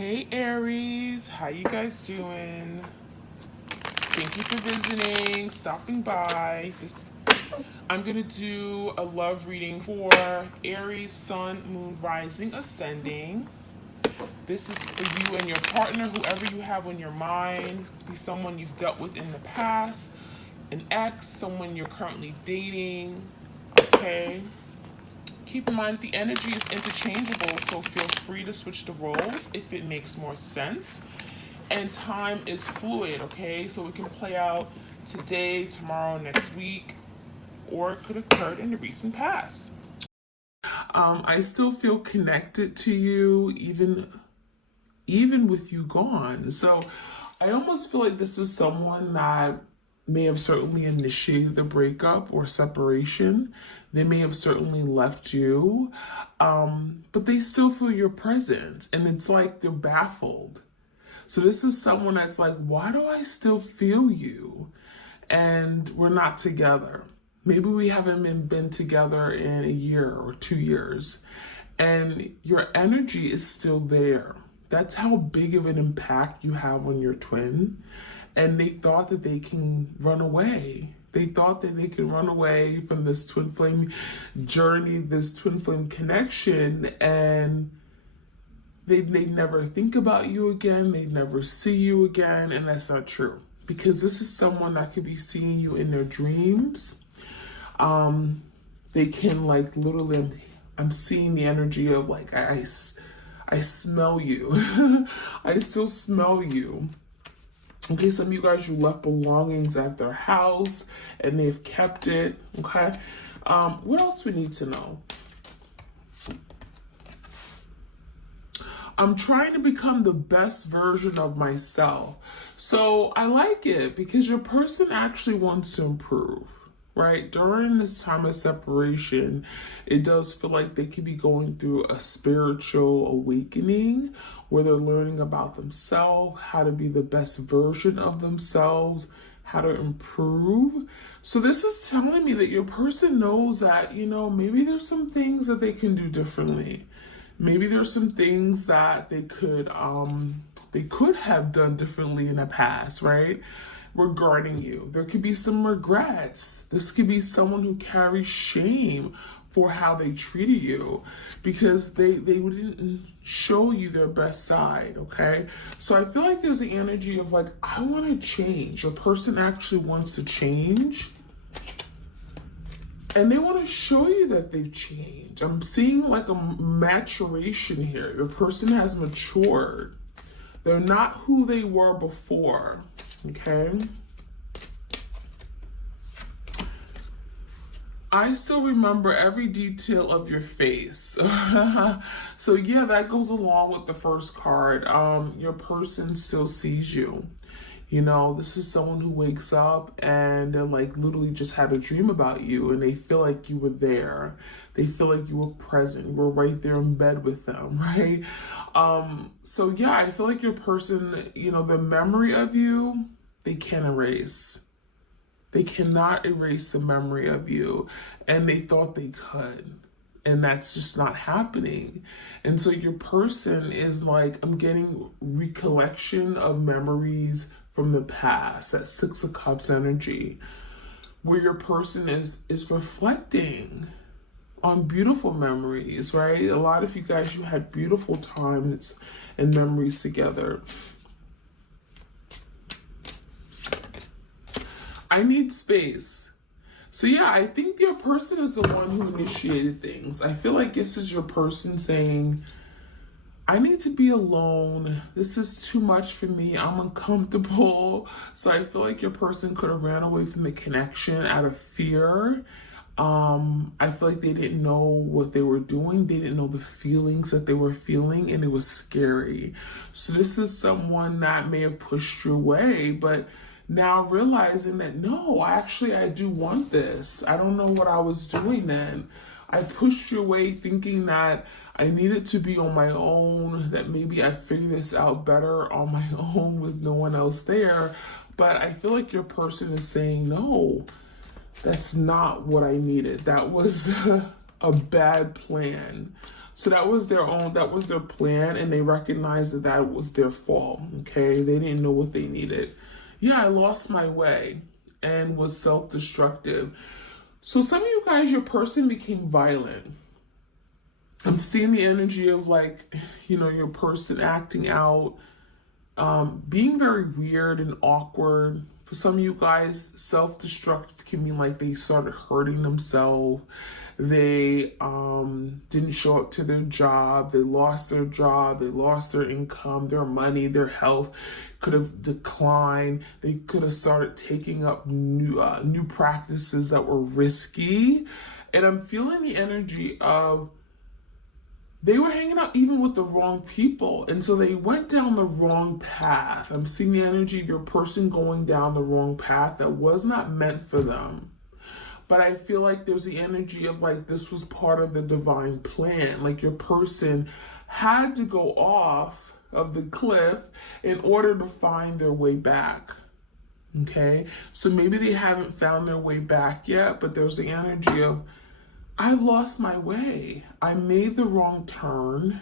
Hey Aries, how you guys doing? Thank you for visiting, stopping by. I'm gonna do a love reading for Aries, Sun, Moon, Rising, Ascending. This is for you and your partner, whoever you have on your mind. It could be someone you've dealt with in the past, an ex, someone you're currently dating. Okay. Keep in mind the energy is interchangeable, so feel free to switch the roles if it makes more sense. And time is fluid, okay? So it can play out today, tomorrow, next week, or it could occur in the recent past. I still feel connected to you, even with you gone. So I almost feel like this is someone that may have certainly initiated the breakup or separation. They may have certainly left you, but they still feel your presence, and it's like they're baffled. So this is someone that's like, why do I still feel you? And we're not together. Maybe we haven't been together in a year or 2 years, and your energy is still there. That's how big of an impact you have on your twin. And they thought that they can run away. They thought that they could run away from this twin flame journey, this twin flame connection, and they never think about you again. They never see you again. And that's not true, because this is someone that could be seeing you in their dreams. They can like literally, I'm seeing the energy of like, I smell you. I still smell you. Okay, some of you guys, you left belongings at their house and they've kept it. Okay, what else we need to know? I'm trying to become the best version of myself. So I like it because your person actually wants to improve, right? During this time of separation, it does feel like they could be going through a spiritual awakening where they're learning about themselves, how to be the best version of themselves, how to improve. So this is telling me that your person knows that, maybe there's some things that they can do differently. Maybe there's some things that they could have done differently in the past, right? Regarding you. There could be some regrets. This could be someone who carries shame for how they treated you because they didn't show you their best side, okay? So I feel like there's the energy of like, I want to change. A person actually wants to change. And they want to show you that they've changed. I'm seeing like a maturation here. Your person has matured. They're not who they were before, okay? I still remember every detail of your face. So yeah, that goes along with the first card. Your person still sees you. This is someone who wakes up and they're like literally just had a dream about you and they feel like you were there. They feel like you were present. You were right there in bed with them, right? So yeah, I feel like your person, the memory of you, they can't erase. They cannot erase the memory of you, and they thought they could. And that's just not happening. And so your person is like, I'm getting recollection of memories from the past, that Six of Cups energy, where your person is reflecting on beautiful memories, right? A lot of you guys, you had beautiful times and memories together. I need space. So yeah, I think your person is the one who initiated things. I feel like this is your person saying, I need to be alone. This is too much for me. I'm uncomfortable. So I feel like your person could have ran away from the connection out of fear. I feel like they didn't know what they were doing. They didn't know the feelings that they were feeling, and it was scary. So this is someone that may have pushed you away, but now realizing that, no, I do want this. I don't know what I was doing then. I pushed you away thinking that I needed to be on my own, that maybe I figured this out better on my own with no one else there. But I feel like your person is saying, no, that's not what I needed. That was a bad plan. So that was their plan, and they recognized that that was their fault, okay? They didn't know what they needed. Yeah, I lost my way and was self-destructive. So some of you guys, your person became violent. I'm seeing the energy of like, your person acting out, being very weird and awkward. For some of you guys, self-destructive can mean like they started hurting themselves. They didn't show up to their job. They lost their job. They lost their income, their money, their health could have declined. They could have started taking up new practices that were risky. And I'm feeling the energy of they were hanging out even with the wrong people. And so they went down the wrong path. I'm seeing the energy of your person going down the wrong path that was not meant for them. But I feel like there's the energy of like this was part of the divine plan. Like your person had to go off of the cliff in order to find their way back. Okay? So maybe they haven't found their way back yet, but there's the energy of I lost my way. I made the wrong turn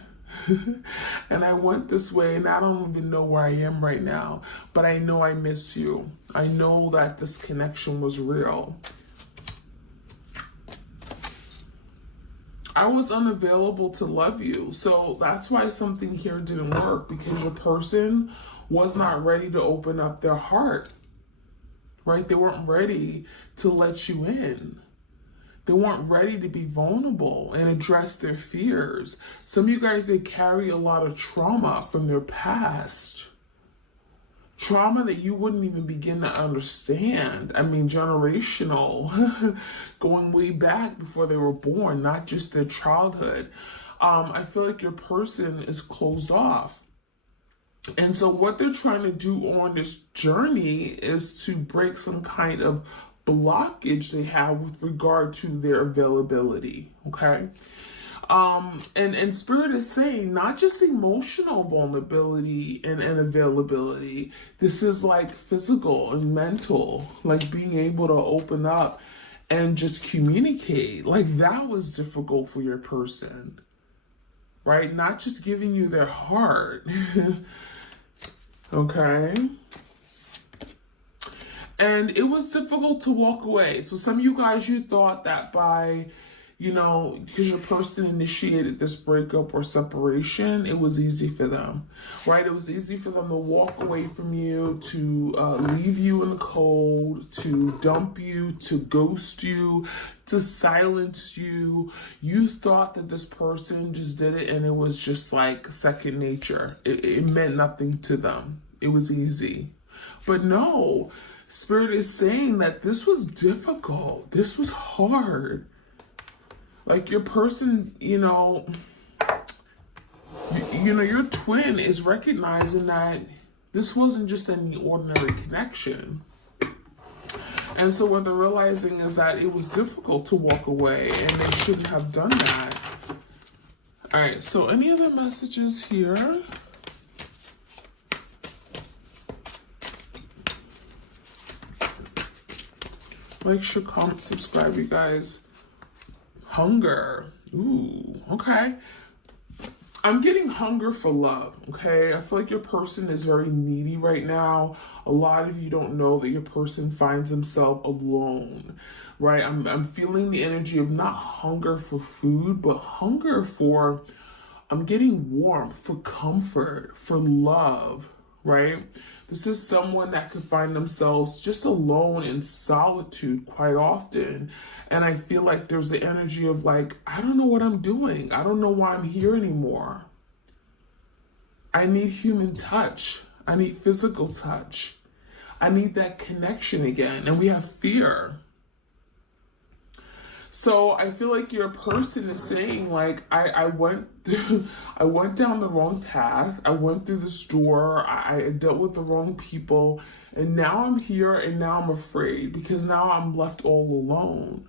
and I went this way and I don't even know where I am right now, but I know I miss you. I know that this connection was real. I was unavailable to love you. So that's why something here didn't work, because your person was not ready to open up their heart, right? They weren't ready to let you in. They weren't ready to be vulnerable and address their fears. Some of you guys, they carry a lot of trauma from their past. Trauma that you wouldn't even begin to understand. I mean, generational, going way back before they were born, not just their childhood. I feel like your person is closed off. And so what they're trying to do on this journey is to break some kind of blockage they have with regard to their availability, okay? And Spirit is saying not just emotional vulnerability and availability. This is like physical and mental, like being able to open up and just communicate. Like that was difficult for your person, right? Not just giving you their heart, okay? And it was difficult to walk away. So some of you guys, you thought that by, because your person initiated this breakup or separation, it was easy for them, right? It was easy for them to walk away from you, to leave you in the cold, to dump you, to ghost you, to silence you. You thought that this person just did it and it was just like second nature. It meant nothing to them. It was easy. But no. Spirit is saying that this was difficult. This was hard. Like your person, your twin is recognizing that this wasn't just any ordinary connection. And so what they're realizing is that it was difficult to walk away and they shouldn't have done that. All right, so any other messages here? Like, share, comment, subscribe, you guys. Hunger. Ooh, okay. I'm getting hunger for love, okay? I feel like your person is very needy right now. A lot of you don't know that your person finds himself alone, right? I'm feeling the energy of not hunger for food, but hunger for, I'm getting warmth, for comfort, for love, right? This is someone that could find themselves just alone in solitude quite often. And I feel like there's the energy of like, I don't know what I'm doing. I don't know why I'm here anymore. I need human touch. I need physical touch. I need that connection again. And we have fear. So I feel like your person is saying like, I went down the wrong path. I went through the store. I dealt with the wrong people. And now I'm here and now I'm afraid because now I'm left all alone.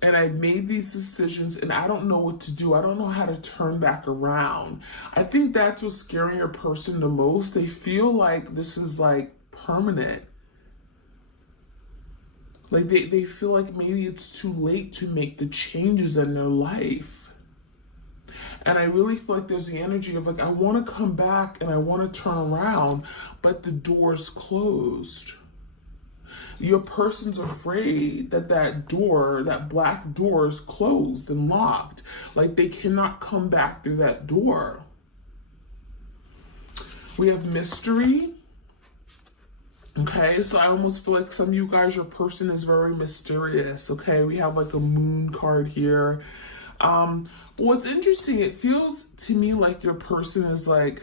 And I made these decisions and I don't know what to do. I don't know how to turn back around. I think that's what's scaring your person the most. They feel like this is like permanent. Like they feel like maybe it's too late to make the changes in their life. And I really feel like there's the energy of like, I want to come back and I want to turn around, but the door's closed. Your person's afraid that that door, that black door, is closed and locked. Like they cannot come back through that door. We have mystery. Okay, so I almost feel like some of you guys, your person is very mysterious. Okay, we have like a moon card here. What's interesting, it feels to me like your person is like,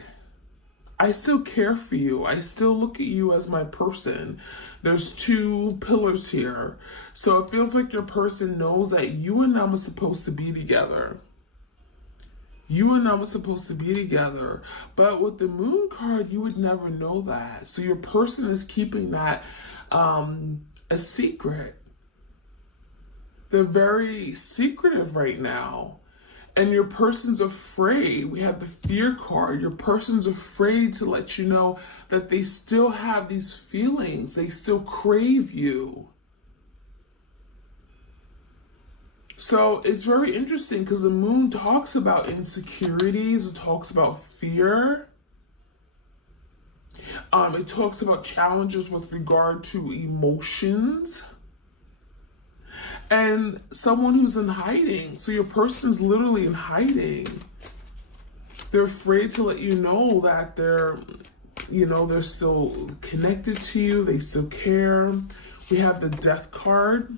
I still care for you. I still look at you as my person. There's two pillars here. So it feels like your person knows that you and them are supposed to be together. You and them are supposed to be together. But with the moon card, you would never know that. So your person is keeping that a secret. They're very secretive right now. And your person's afraid. We have the fear card. Your person's afraid to let you know that they still have these feelings. They still crave you. So it's very interesting because the moon talks about insecurities. It talks about fear. It talks about challenges with regard to emotions. And someone who's in hiding. So your person's literally in hiding. They're afraid to let you know that they're still connected to you. They still care. We have the death card.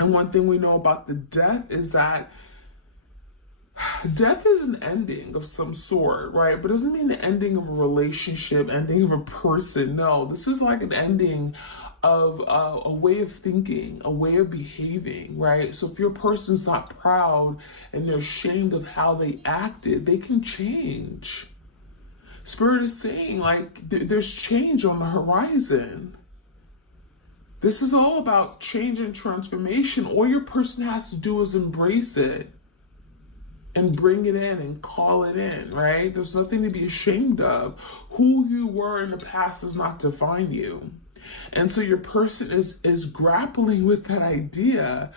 And one thing we know about the death is that death is an ending of some sort, right? But it doesn't mean the ending of a relationship, ending of a person. No, this is like an ending of a way of thinking, a way of behaving, right? So if your person's not proud and they're ashamed of how they acted, they can change. Spirit is saying like there's change on the horizon. This is all about change and transformation. All your person has to do is embrace it and bring it in and call it in, right? There's nothing to be ashamed of. Who you were in the past does not define you. And so your person is grappling with that idea.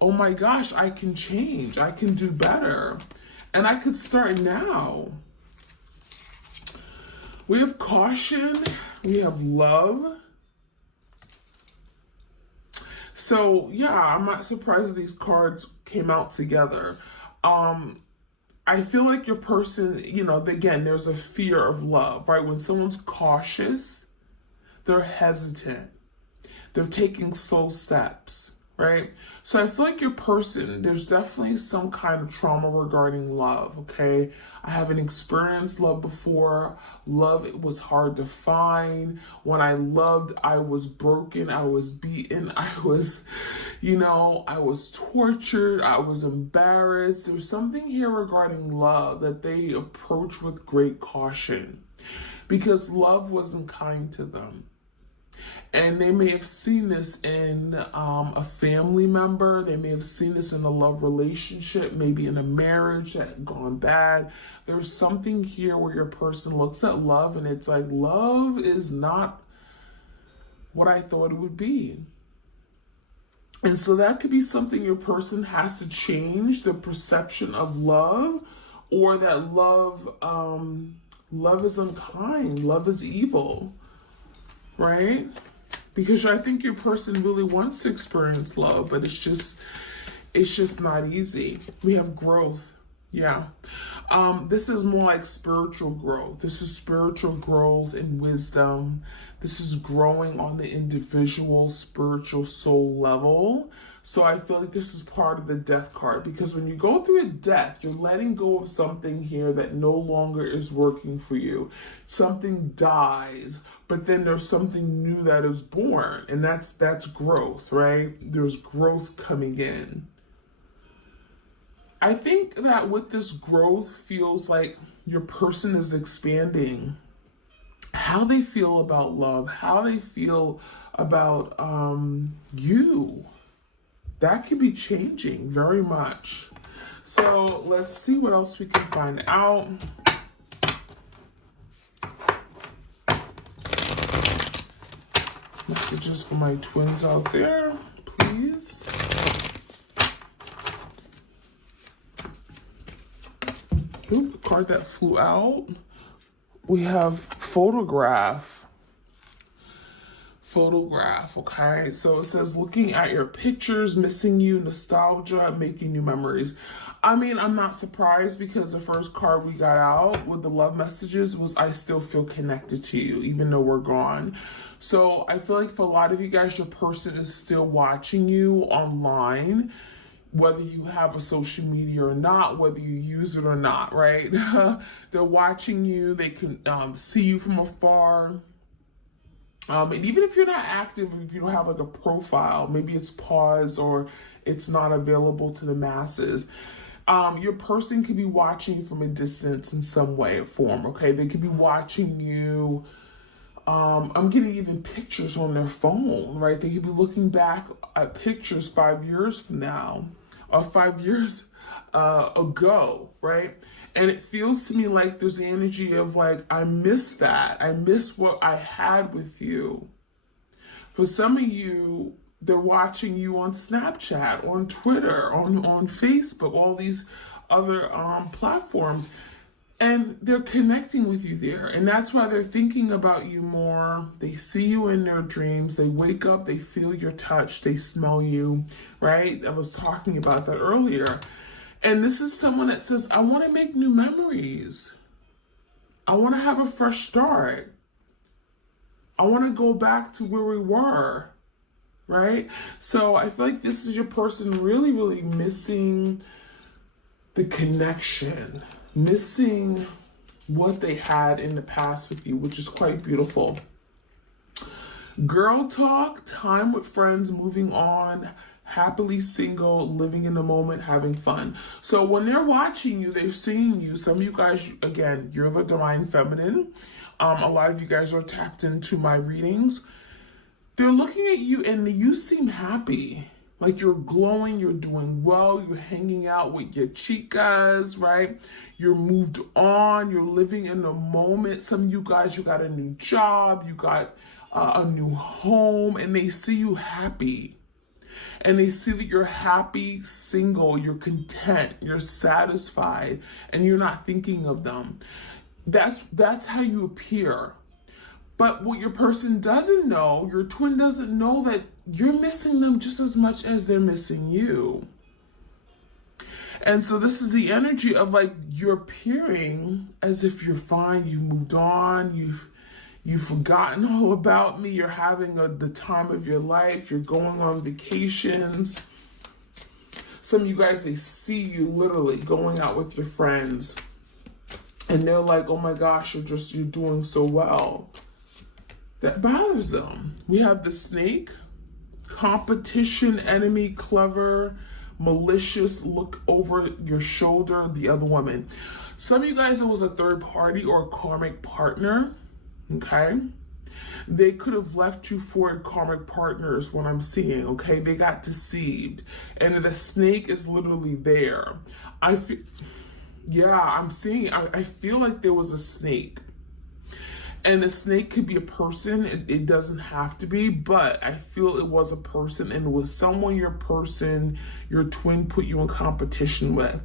Oh my gosh, I can change. I can do better. And I could start now. We have caution. We have love. So yeah, I'm not surprised that these cards came out together. I feel like your person, again, there's a fear of love, right? When someone's cautious, they're hesitant. They're taking slow steps, right? So I feel like your person, there's definitely some kind of trauma regarding love, okay? I haven't experienced love before. Love, it was hard to find. When I loved, I was broken. I was beaten. I was tortured. I was embarrassed. There's something here regarding love that they approach with great caution because love wasn't kind to them. And they may have seen this in a family member. They may have seen this in a love relationship, maybe in a marriage that had gone bad. There's something here where your person looks at love and it's like, love is not what I thought it would be. And so that could be something your person has to change, the perception of love, or that love is unkind, love is evil, right? Because I think your person really wants to experience love, but it's just not easy. We have growth. Yeah. This is more like spiritual growth. This is spiritual growth and wisdom. This is growing on the individual spiritual soul level. So I feel like this is part of the death card, because when you go through a death, you're letting go of something here that no longer is working for you. Something dies, but then there's something new that is born, and that's growth, right? There's growth coming in. I think that with this growth feels like your person is expanding how they feel about love, how they feel about you. That could be changing very much. So let's see what else we can find out. Messages for my twins out there, please. card that flew out. We have photograph. Photograph, okay? So it says, looking at your pictures, missing you, nostalgia, making new memories. I mean, I'm not surprised because the first card we got out with the love messages was, I still feel connected to you, even though we're gone. So I feel like for a lot of you guys, your person is still watching you online, whether you have a social media or not, whether you use it or not, right? They're watching you. They can see you from afar. And even if you're not active, if you don't have like a profile, maybe it's paused or it's not available to the masses. Your person could be watching you from a distance in some way or form, okay? They could be watching you. I'm getting even pictures on their phone, right? They could be looking back at pictures 5 years from now or 5 years ago, right? And it feels to me like there's the energy of like, I miss that. I miss what I had with you. For some of you, they're watching you on Snapchat, on Twitter, on Facebook, all these other platforms. And they're connecting with you there. And that's why they're thinking about you more. They see you in their dreams. They wake up, they feel your touch, they smell you, right? I was talking about that earlier. And this is someone that says, I want to make new memories. I want to have a fresh start. I want to go back to where we were, right? So I feel like this is your person really, really missing the connection, missing what they had in the past with you, which is quite beautiful. Girl talk, time with friends, moving on, happily single, living in the moment, having fun. So when they're watching you, they're seeing you. Some of you guys, again, you're the divine feminine. A lot of you guys are tapped into my readings. They're looking at you and you seem happy. Like you're glowing, you're doing well, you're hanging out with your chicas, right? You're moved on, you're living in the moment. Some of you guys, you got a new job, you got a new home, and they see you happy. And they see that you're happy, single, you're content, you're satisfied, and you're not thinking of them. That's how you appear. But what your person doesn't know, your twin doesn't know that you're missing them just as much as they're missing you. And so this is the energy of like, you're appearing as if you're fine, you moved on, you've forgotten all about me, you're having the time of your life, you're going on vacations. Some of you guys, they see you literally going out with your friends and they're like, oh my gosh, you're doing so well. That bothers them. We have the snake, competition, enemy, clever, malicious, look over your shoulder, the other woman. Some of you guys, it was a third party or a karmic partner, okay? They could have left you for a karmic partner is what I'm seeing, okay? They got deceived. And the snake is literally there. I'm seeing, I feel like there was a snake. And the snake could be a person, it doesn't have to be, but I feel it was a person and it was someone your twin put you in competition with.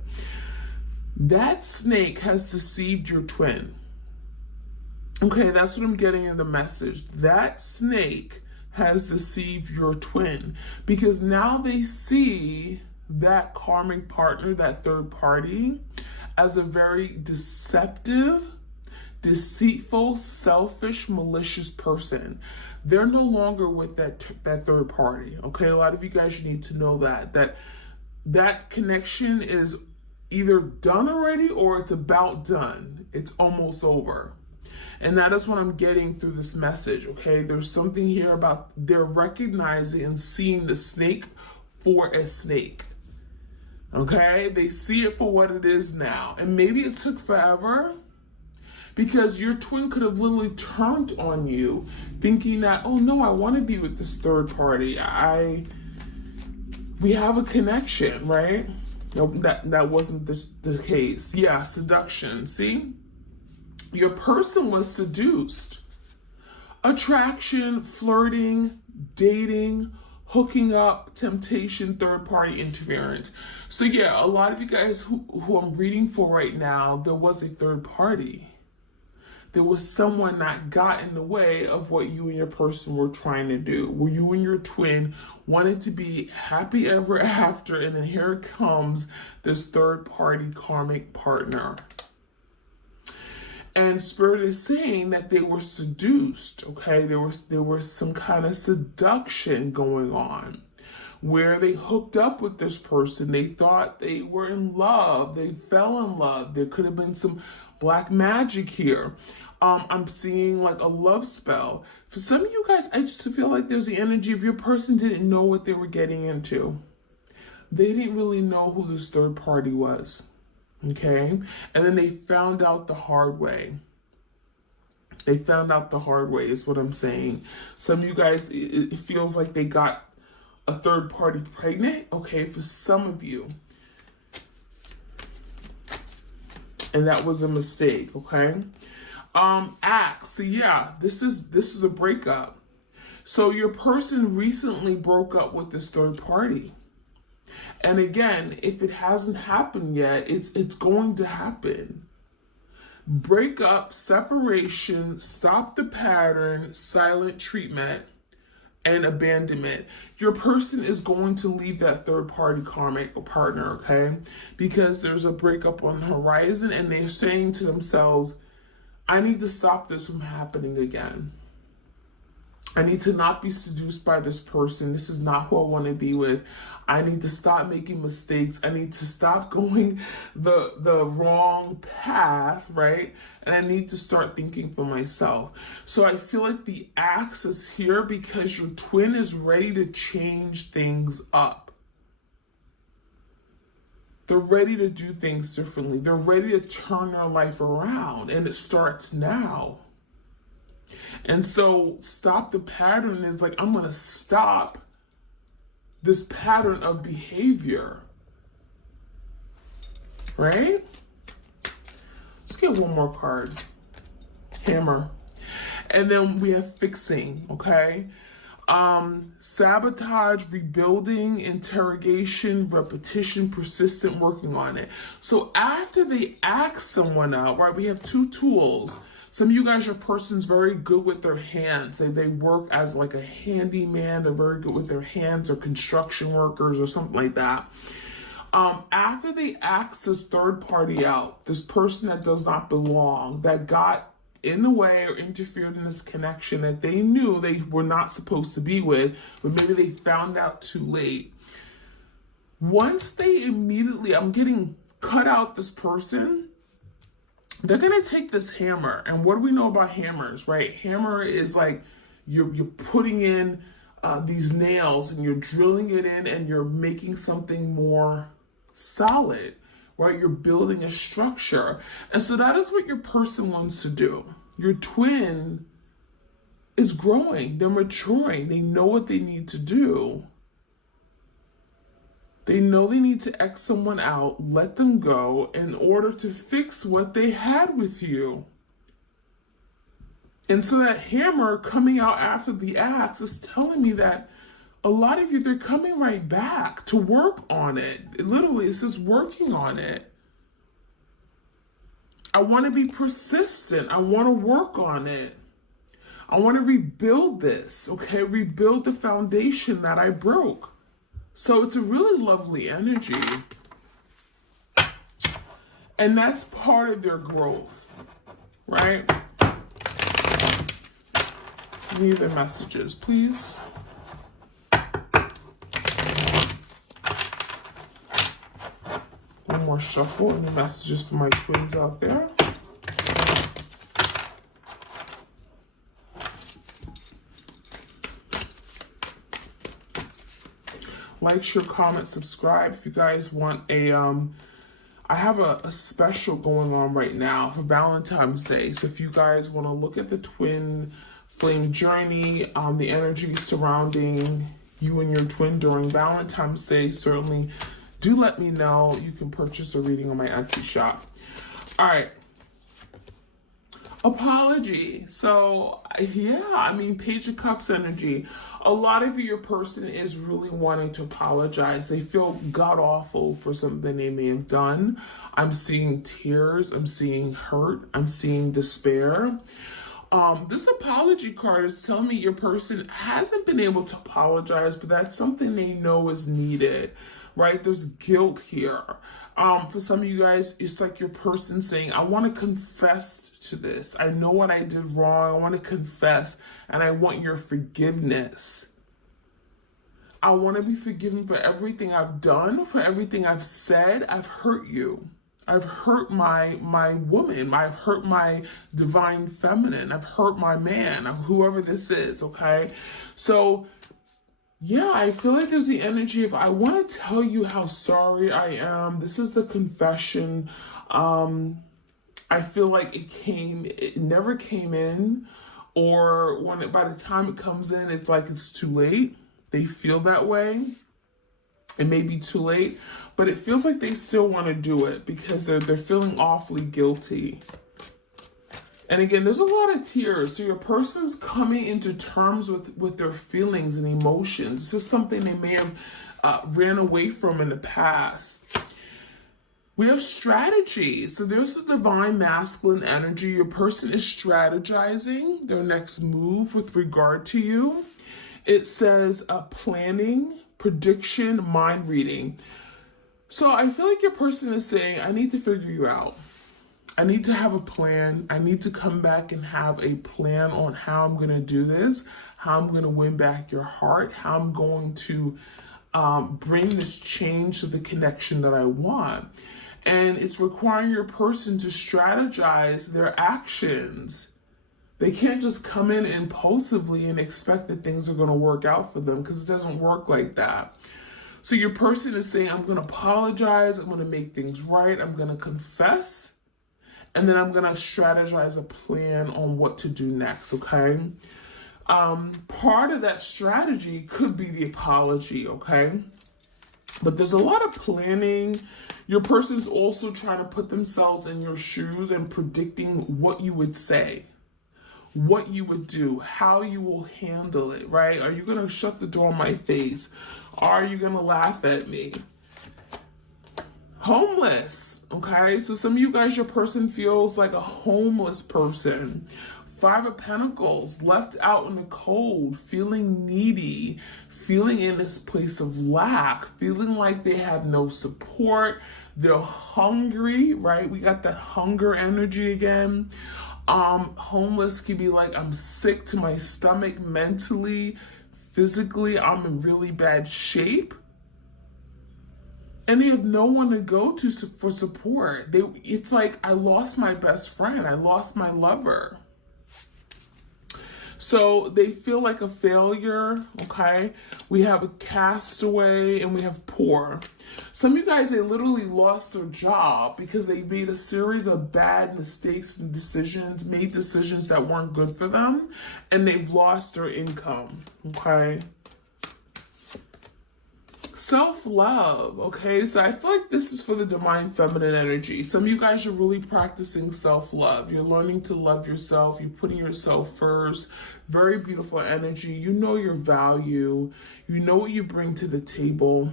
That snake has deceived your twin. Okay, that's what I'm getting in the message. That snake has deceived your twin because now they see that karmic partner, that third party, as a very deceptive, deceitful, selfish, malicious person. They're no longer with that third party. Okay, a lot of you guys, you need to know that connection is either done already or it's about done. It's almost over. And that is what I'm getting through this message, okay? There's something here about they're recognizing and seeing the snake for a snake. Okay? They see it for what it is now. And maybe it took forever, because your twin could have literally turned on you thinking that, oh no, I want to be with this third party. We have a connection, right? No, that wasn't the case. Yeah, seduction, see? Your person was seduced. Attraction, flirting, dating, hooking up, temptation, third-party interference. So yeah, a lot of you guys who I'm reading for right now, there was a third party. There was someone that got in the way of what you and your person were trying to do. Where you and your twin wanted to be happy ever after, and then here comes this third-party karmic partner. And Spirit is saying that they were seduced, okay? There was some kind of seduction going on where they hooked up with this person. They thought they were in love. They fell in love. There could have been some black magic here. I'm seeing like a love spell. For some of you guys, I just feel like there's the energy of your person didn't know what they were getting into. They didn't really know who this third party was. Okay, and then they found out the hard way. They found out the hard way is what I'm saying. Some of you guys, it feels like they got a third party pregnant. Okay, for some of you, and that was a mistake. Okay, Axe. So yeah, this is a breakup. So your person recently broke up with this third party. And again, if it hasn't happened yet, it's going to happen. Breakup, separation, stop the pattern, silent treatment, and abandonment. Your person is going to leave that third party karmic partner, okay? Because there's a breakup on the horizon and they're saying to themselves, I need to stop this from happening again. I need to not be seduced by this person. This is not who I want to be with. I need to stop making mistakes. I need to stop going the wrong path, right? And I need to start thinking for myself. So I feel like the axe is here because your twin is ready to change things up. They're ready to do things differently. They're ready to turn their life around, and it starts now. And so stop the pattern is like, I'm going to stop this pattern of behavior. Right? Let's get one more card. Hammer. And then we have fixing, okay? Sabotage, rebuilding, interrogation, repetition, persistent, working on it. So after they ask someone out, right, we have two tools. Some of you guys, your person's very good with their hands. They work as like a handyman. They're very good with their hands, or construction workers or something like that. After they ask this third party out, this person that does not belong, that got in the way or interfered in this connection that they knew they were not supposed to be with, but maybe they found out too late. Once they immediately, I'm getting cut out this person, they're going to take this hammer. And what do we know about hammers, right? Hammer is like you're putting in these nails and you're drilling it in and you're making something more solid, right? You're building a structure. And so that is what your person wants to do. Your twin is growing. They're maturing. They know what they need to do. They know they need to X someone out, let them go in order to fix what they had with you. And so that hammer coming out after the axe is telling me that a lot of you, they're coming right back to work on it. Literally, it's just working on it. I want to be persistent. I want to work on it. I want to rebuild this, okay? Rebuild the foundation that I broke. So it's a really lovely energy. And that's part of their growth, right? Give me the messages, please. One more shuffle. Any messages for my twins out there? Like, share, comment, subscribe. If you guys want a, I have a special going on right now for Valentine's Day. So if you guys want to look at the twin flame journey, the energy surrounding you and your twin during Valentine's Day, certainly do let me know. You can purchase a reading on my Etsy shop. All right. Apology. So, yeah, I mean, Page of Cups energy. A lot of you, your person is really wanting to apologize. They feel god awful for something they may have done. I'm seeing tears. I'm seeing hurt. I'm seeing despair. This apology card is telling me your person hasn't been able to apologize, but that's something they know is needed, right? There's guilt here. For some of you guys, it's like your person saying, I want to confess to this. I know what I did wrong. I want to confess, and I want your forgiveness. I want to be forgiven for everything I've done, for everything I've said. I've hurt you. I've hurt my woman. I've hurt my divine feminine. I've hurt my man, whoever this is, okay? So, yeah, I feel like there's the energy of, I want to tell you how sorry I am. This is the confession. I feel like it never came in, or by the time it comes in, it's like it's too late. They feel that way. It may be too late, but it feels like they still want to do it because they're feeling awfully guilty. And again, there's a lot of tears. So your person's coming into terms with their feelings and emotions. It's just something they may have ran away from in the past. We have strategy. So there's this divine masculine energy. Your person is strategizing their next move with regard to you. It says planning, prediction, mind reading. So I feel like your person is saying, I need to figure you out. I need to have a plan. I need to come back and have a plan on how I'm going to do this, how I'm going to win back your heart, how I'm going to bring this change to the connection that I want. And it's requiring your person to strategize their actions. They can't just come in impulsively and expect that things are going to work out for them, because it doesn't work like that. So your person is saying, I'm going to apologize. I'm going to make things right. I'm going to confess. And then I'm going to strategize a plan on what to do next, okay? Part of that strategy could be the apology, okay? But there's a lot of planning. Your person's also trying to put themselves in your shoes and predicting what you would say, what you would do, how you will handle it, right? Are you going to shut the door in my face? Are you going to laugh at me? Homeless, okay? So some of you guys, your person feels like a homeless person. 5 of Pentacles, left out in the cold, feeling needy, feeling in this place of lack, feeling like they have no support. They're hungry, right? We got that hunger energy again. Homeless can be like, I'm sick to my stomach mentally, physically, I'm in really bad shape. And they have no one to go to for support. It's like, I lost my best friend. I lost my lover. So they feel like a failure, okay? We have a castaway and we have poor. Some of you guys, they literally lost their job because they made a series of bad mistakes and decisions, made decisions that weren't good for them, and they've lost their income, okay? Self-love, okay? So I feel like this is for the divine feminine energy. Some of you guys are really practicing self-love. You're learning to love yourself. You're putting yourself first. Very beautiful energy. You know your value. You know what you bring to the table.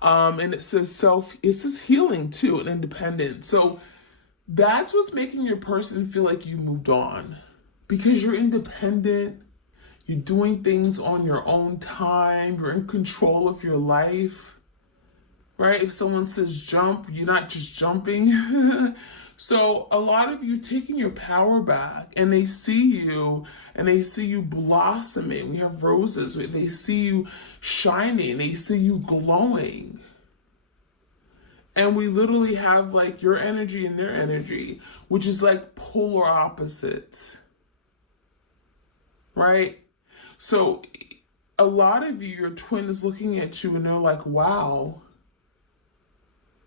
And it says healing too, and independent. So that's what's making your person feel like you moved on, because you're independent. You're doing things on your own time. You're in control of your life, right? If someone says jump, you're not just jumping. So a lot of you taking your power back, and they see you blossoming. We have roses. They see you shining. They see you glowing. And we literally have like your energy and their energy, which is like polar opposites, right? So a lot of you, your twin is looking at you and they're like, wow,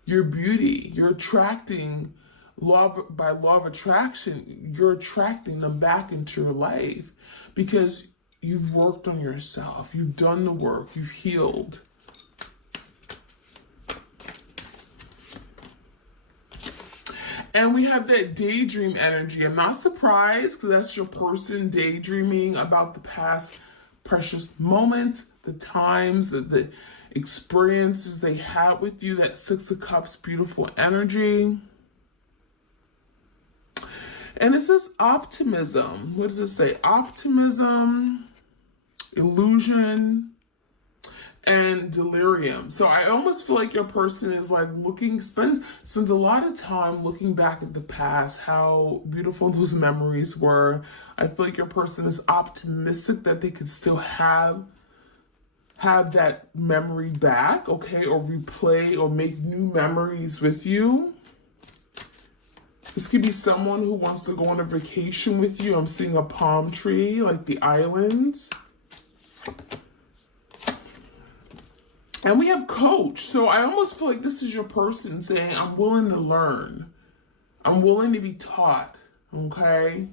your beauty, you're attracting by law of attraction, you're attracting them back into your life because you've worked on yourself. You've done the work. You've healed. And we have that daydream energy. I'm not surprised because that's your person daydreaming about the past precious moments, the times, the experiences they had with you. That Six of Cups, beautiful energy. And it says optimism. What does it say? Optimism, illusion, and delirium. So I almost feel like your person is like spends a lot of time looking back at the past, how beautiful those memories were. I feel like your person is optimistic that they could still have that memory back, okay, or replay or make new memories with you. This could be someone who wants to go on a vacation with you. I'm seeing a palm tree, like the islands. And we have coach. So I almost feel like this is your person saying, I'm willing to learn. I'm willing to be taught, okay?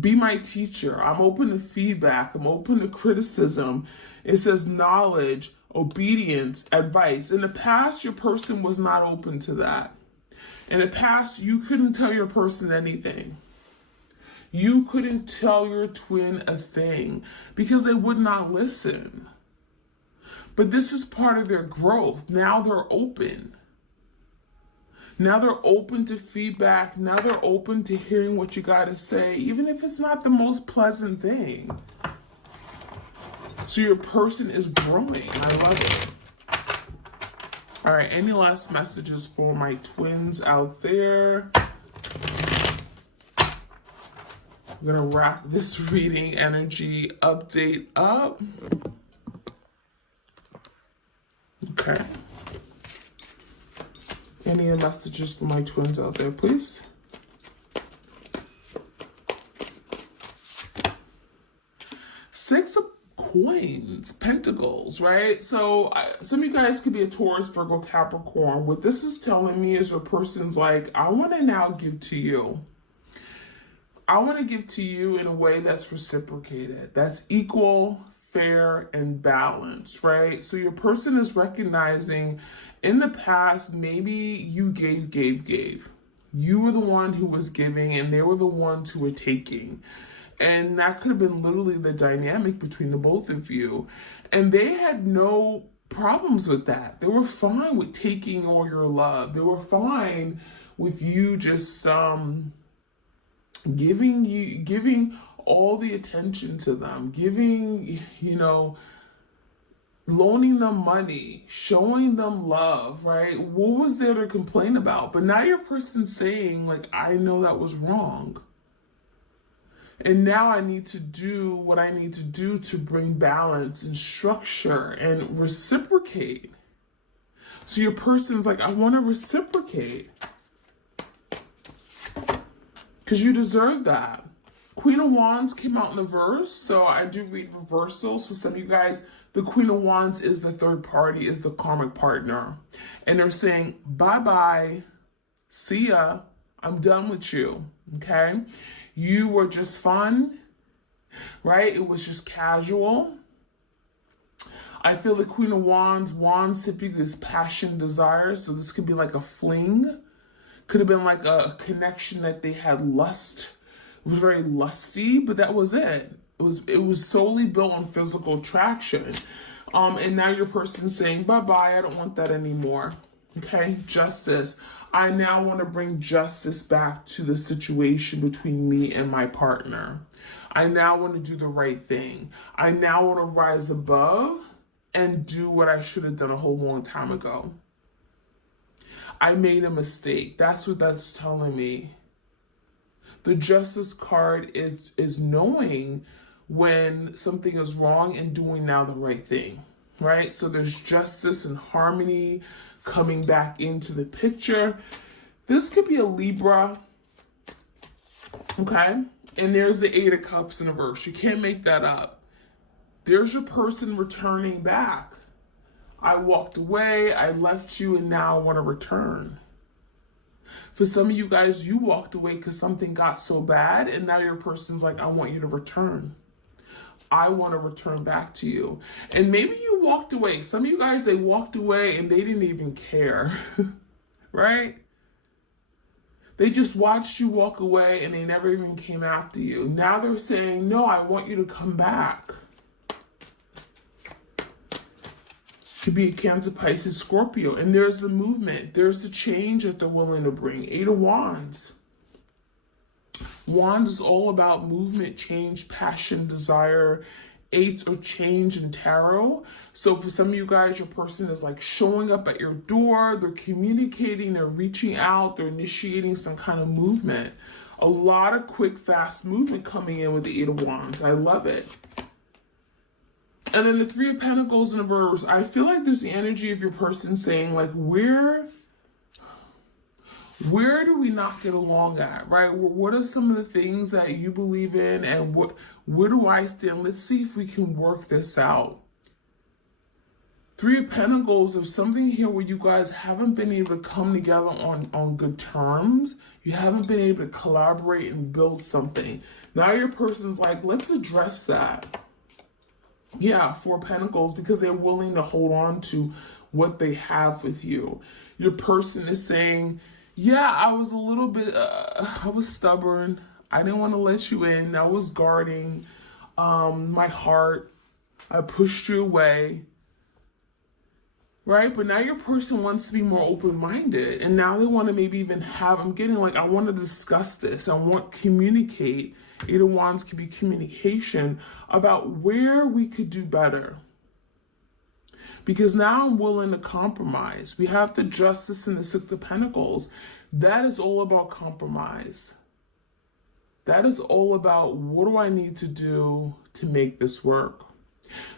Be my teacher. I'm open to feedback. I'm open to criticism. It says knowledge, obedience, advice. In the past, your person was not open to that. In the past, you couldn't tell your person anything. You couldn't tell your twin a thing because they would not listen. But this is part of their growth. Now they're open. Now they're open to feedback. Now they're open to hearing what you got to say, even if it's not the most pleasant thing. So your person is growing. I love it. All right, any last messages for my twins out there? I'm going to wrap this reading energy update up. Okay. Any messages for my twins out there, please? Six of Coins, Pentacles, right? So some of you guys could be a Taurus, Virgo, Capricorn. What this is telling me is your person's like, I want to now give to you. I want to give to you in a way that's reciprocated, that's equal, fair, and balanced, right? So your person is recognizing in the past, maybe you gave. You were the one who was giving and they were the ones who were taking. And that could have been literally the dynamic between the both of you. And they had no problems with that. They were fine with taking all your love. They were fine with you just giving all the attention to them, giving, loaning them money, showing them love, right? What was there to complain about? But now your person's saying, like, I know that was wrong. And now I need to do what I need to do to bring balance and structure and reciprocate. So your person's like, I want to reciprocate. Because you deserve that. Queen of Wands came out in the verse, so I do read reversals. For some of you guys, the Queen of Wands is the third party, is the karmic partner. And they're saying, bye-bye, see ya, I'm done with you, okay? You were just fun, right? It was just casual. I feel the Queen of Wands typically this passion, desire, so this could be like a fling. Could have been like a connection that they had lust. It was very lusty, but that was it. It was solely built on physical attraction. And now your person's saying, bye-bye, I don't want that anymore. Okay, justice. I now want to bring justice back to the situation between me and my partner. I now want to do the right thing. I now want to rise above and do what I should have done a whole long time ago. I made a mistake. That's what that's telling me. The justice card is knowing when something is wrong and doing now the right thing, right? So there's justice and harmony coming back into the picture. This could be a Libra, okay? And there's the Eight of Cups in a verse. You can't make that up. There's your person returning back. I walked away, I left you, and now I want to return. For some of you guys, you walked away because something got so bad, and now your person's like, I want you to return. I want to return back to you. And maybe you walked away. Some of you guys, they walked away and they didn't even care, right? They just watched you walk away and they never even came after you. Now they're saying, no, I want you to come back. Could be a Cancer, Pisces, Scorpio. And there's the movement. There's the change that they're willing to bring. 8 of Wands. Wands is all about movement, change, passion, desire. 8s or change in tarot. So for some of you guys, your person is like showing up at your door. They're communicating. They're reaching out. They're initiating some kind of movement. A lot of quick, fast movement coming in with the 8 of Wands. I love it. And then the 3 of Pentacles in reverse. I feel like there's the energy of your person saying like, where do we not get along at, right? What are some of the things that you believe in, and where do I stand? Let's see if we can work this out. 3 of Pentacles, there's something here where you guys haven't been able to come together on good terms. You haven't been able to collaborate and build something. Now your person's like, let's address that. Yeah, 4 of Pentacles, because they're willing to hold on to what they have with you. Your person is saying, yeah, I was a little bit, I was stubborn. I didn't want to let you in. I was guarding my heart. I pushed you away. Right? But now your person wants to be more open-minded. And now they want to maybe even have, I'm getting like, I want to discuss this. I want to communicate. 8 of Wands could be communication about where we could do better. Because now I'm willing to compromise. We have the Justice and the 6 of Pentacles. That is all about compromise. That is all about what do I need to do to make this work.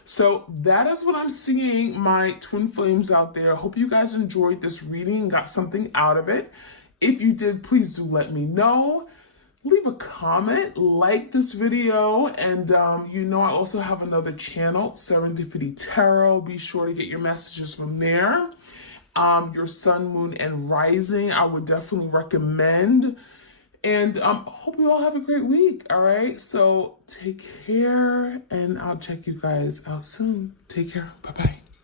So that is what I'm seeing, my twin flames out there. I hope you guys enjoyed this reading and got something out of it. If you did, please do let me know. Leave a comment, like this video, and you know I also have another channel, Serendipity Tarot. Be sure to get your messages from there. Your sun, moon, and rising, I would definitely recommend. And hope you all have a great week, all right? So take care, and I'll check you guys out soon. Take care. Bye-bye.